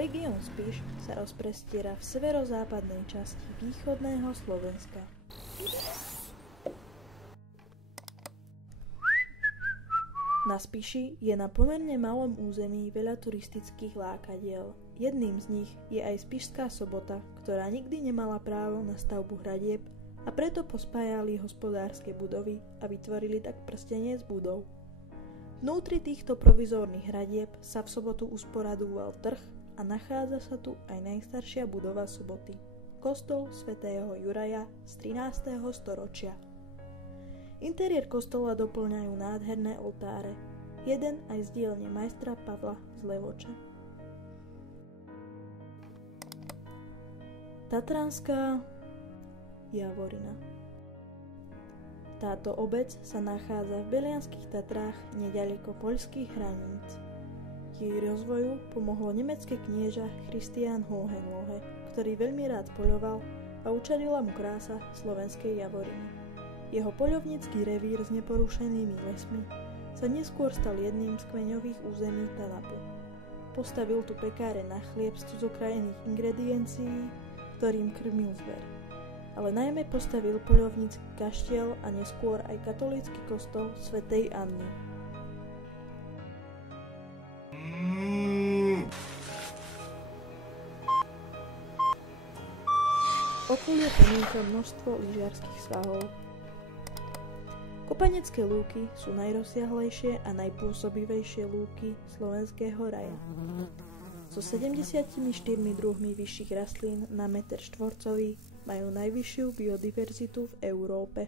Región Spiš sa rozprestiera v severozápadnej časti východného Slovenska. Na Spiši je na pomerne malom území veľa turistických lákadiel. Jedným z nich je aj Spišská Sobota, ktorá nikdy nemala právo na stavbu hradieb a preto pospájali hospodárske budovy a vytvorili tak prstenie z budov. Vnútri týchto provizórnych hradieb sa v sobotu usporadoval trh a nachádza sa tu aj najstaršia budova Soboty, kostol svätého Juraja z 13. storočia. Interiér kostola doplňajú nádherné oltáre, jeden aj z dielne majstra Pavla z Levoče. Tatranská Javorina. Táto obec sa nachádza v Belianských Tatrách neďaleko poľských hraníc. Jej rozvoju pomohlo nemecké knieža Christian Hohenlohe, ktorý veľmi rád poľoval a učarila mu krása slovenskej Javoriny. Jeho poľovnícky revír s neporušenými lesmi sa neskôr stal jedným z kmeňových území Tanapu. Postavil tu pekáre na chlieb z cudzokrajných ingrediencií, ktorým krmil zver. Ale najmä postavil poľovnícky kaštiel a neskôr aj katolícky kostol svätej Anny. Okolie ponúka množstvo lyžiarskych svahov. Kopanecké lúky sú najrozsiahlejšie a najpôsobivejšie lúky slovenského raja. So 74 druhmi vyšších rastlín na meter štvorcový majú najvyššiu biodiverzitu v Európe.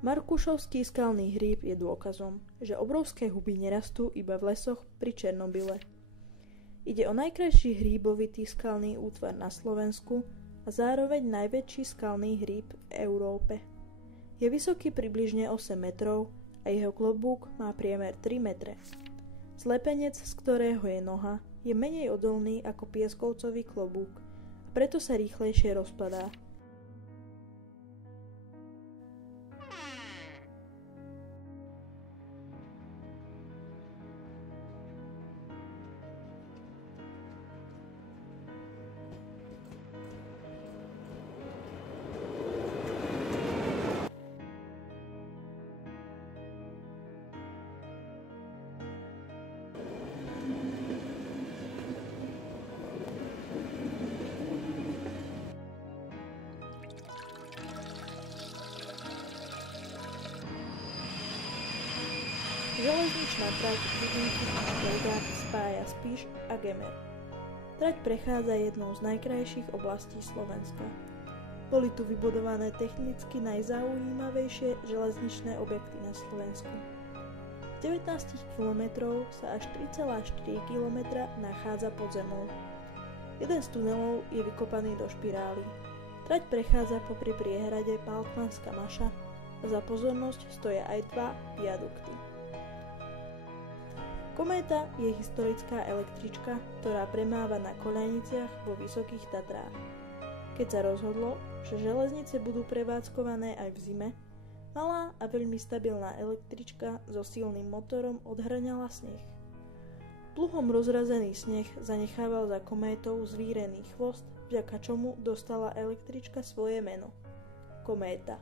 Markušovský skalný hríb je dôkazom, že obrovské huby nerastú iba v lesoch pri Černobyle. Ide o najkrajší hríbovitý skalný útvar na Slovensku a zároveň najväčší skalný hríb v Európe. Je vysoký približne 8 metrov a jeho klobúk má priemer 3 metre. Slepenec, z ktorého je noha, je menej odolný ako pieskovcový klobúk a preto sa rýchlejšie rozpadá. Železničná trať Rybníky spája Spiš a Gemer. Trať prechádza jednou z najkrajších oblastí Slovenska. Boli tu vybudované technicky najzaujímavejšie železničné objekty na Slovensku. Z 19 km sa až 3,4 km nachádza pod zemou. Jeden z tunelov je vykopaný do špirály. Trať prechádza popri priehrade Baltlanská Maša a za pozornosť stoja aj 2 viadukty. Kométa je historická električka, ktorá premáva na koľajniciach vo Vysokých Tatrách. Keď sa rozhodlo, že železnice budú prevádzkované aj v zime, malá a veľmi stabilná električka so silným motorom odhrňala sneh. Pluhom rozrazený sneh zanechával za kométou zvírený chvost, vďaka čomu dostala električka svoje meno – Kométa.